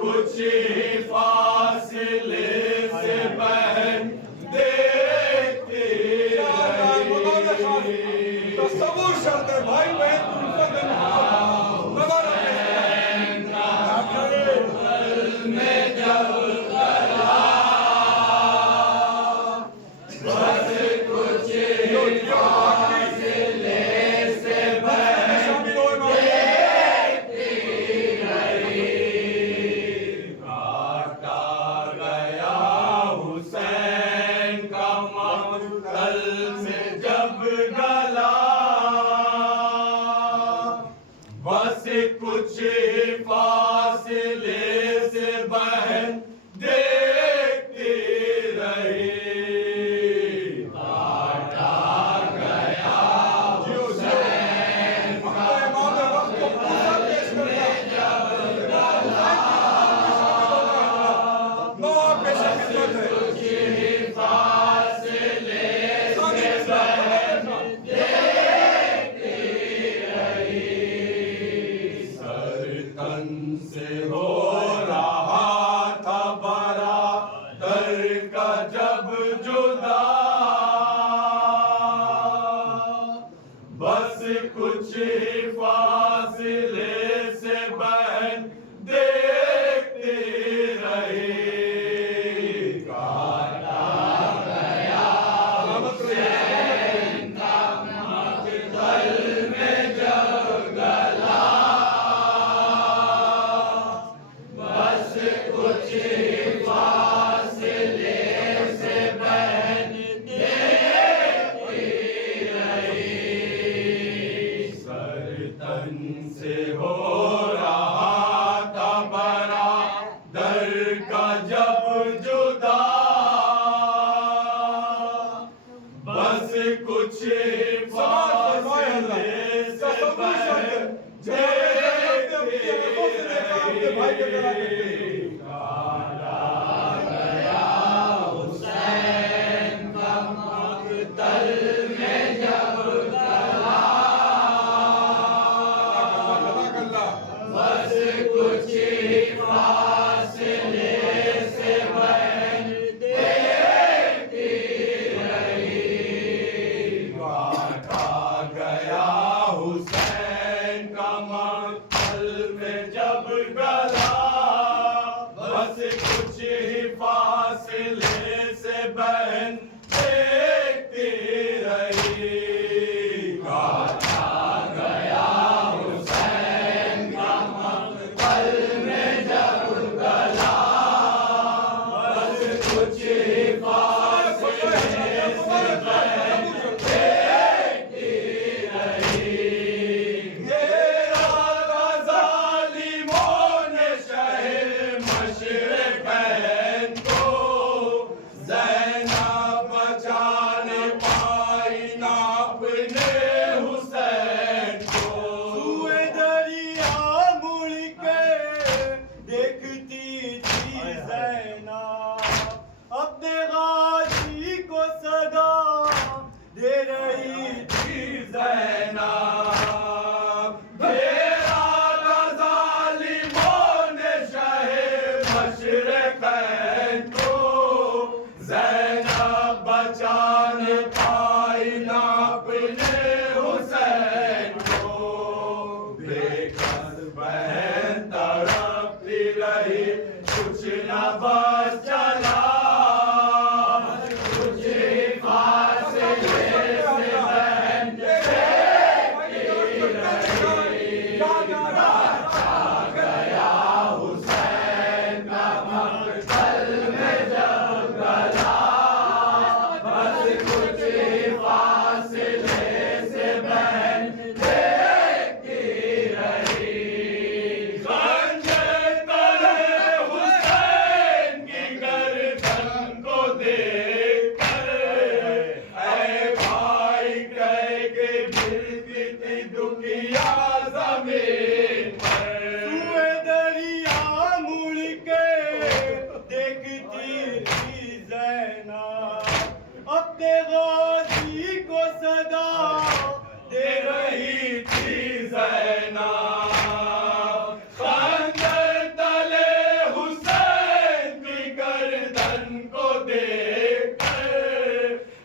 कुछ फासले से बहन देखती रही। तस्वुर शर्त है भाई बहन में जब गला बस कुछ फासले से बहन देखती रही। काटा गया हुसैन का मक्तल में जब गला बस कुछ फासले से बहन देखती रही। काटा गया हुसैन का मक्तल में जब गला कुछ फासले से बहन देखती रही। सरतन से हो रहा था बरा दर का जब जुदा बस कुछ फासले से बहन देखती रही। काटा गया हुसैन का मक्तल में जब गला बस कुछ फासले से बहन देखती रही। सरतन से हो रहा था बरा दर का जब जुदा बस कुछ फासले से बहन देखती रही। काटा गया हुसैन का मक्तल में जब गला बस कुछ फासले से बहन देखती रही। काटा गया हुसैन का मक्तल में जब गला चलती थी दुनिया जमीन पर। सुए दरिया मुड़ के देखती थी ज़ैनब अपने गाजी को सदा दे रही थी ज़ैनब खंजर तले हुसैन की गर्दन को देखकर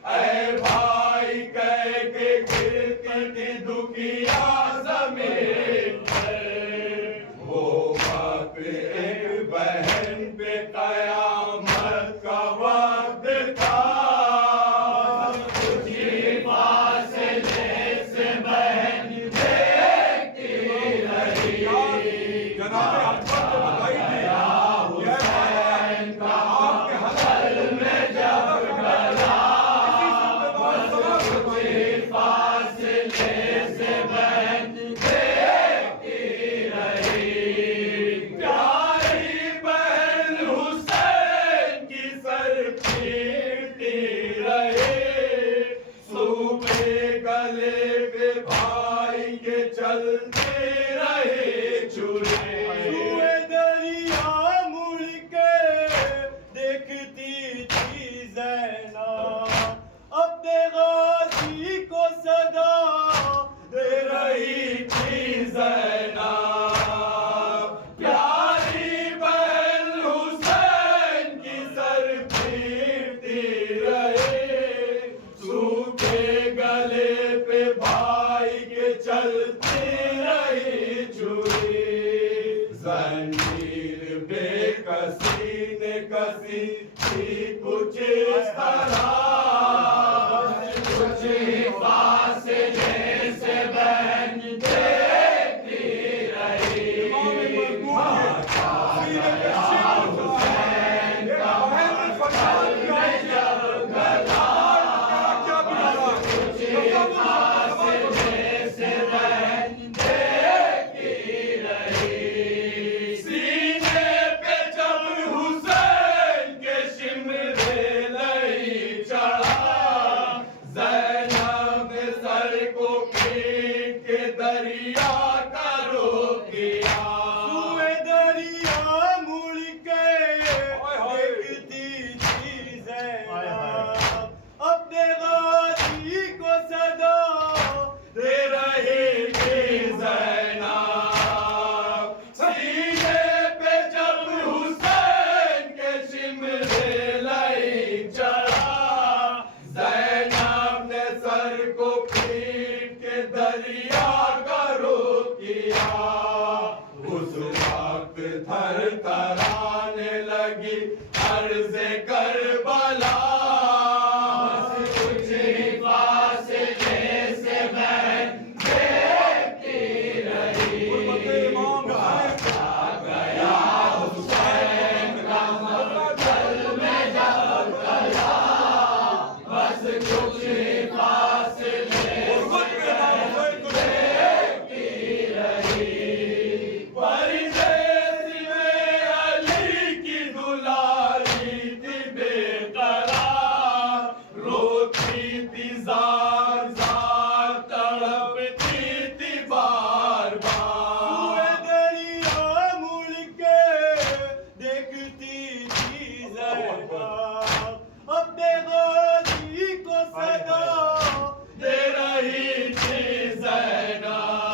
ऐ भाई कह के गिरती थी दुखिया जमीन पर। वो वक्त एक बहन पे कयामत का वक्त था। जनाब अकबर को बताई थी आपके हल में जब गला फासले से बहन देखती रही। प्यारी बहन हुसैन की सर पीटती रही। सूखे गले पे भाई के चलते रहे छुरे। सुए दरिया मुड़ के देखती थी ज़ैनब अपने गाजी को सदा दे रही थी ज़ैनब प्यारी बहन हुसैन की सर पीटती रहे। सूखे गले पे भाई के चलते रही छुरी। जंजीर बेकसी ने कसी थी कुछ इस तरह। कुछ फासले से बहन देखती रही। सीने पे जब हुसैन के शिमरे लई चढ़ा। ज़ैनब ने सर को पीट के दरिया का रोक दिया। सुए दरिया मुड़ के देखती थी ज़ैनब अपने गाजी को सदा दे रही थी ज़ैनब। सीने पे जब हुसैन के शिमरे लई चढ़ा। ज़ैनब ने सर को पीट के दरिया का रोक किया। उस वक्त थर थराने लगी अर्ज़े करबला। कुछ फासले से बहन देखती रही। इमाम गया हुसैन का मंज़िल में जब गया। बस कुछ फासले देखती रही। परदेस में अली की दुलारी थी बेकरार। रोती थी ज़ार ज़ार तड़पती थी बार बार। सुए दरिया मुड़ के देखती थी ज़ैनब अपने गाजी को सदा दे रही थी ज़ैनब।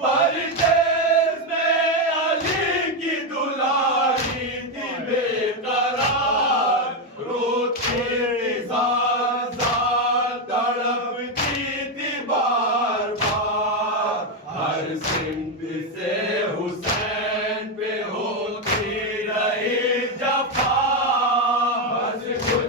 परदेस में अली की दुलारी थी बेकरार। रोती थी ज़ार ज़ार तड़पती थी बार बार। हर सिम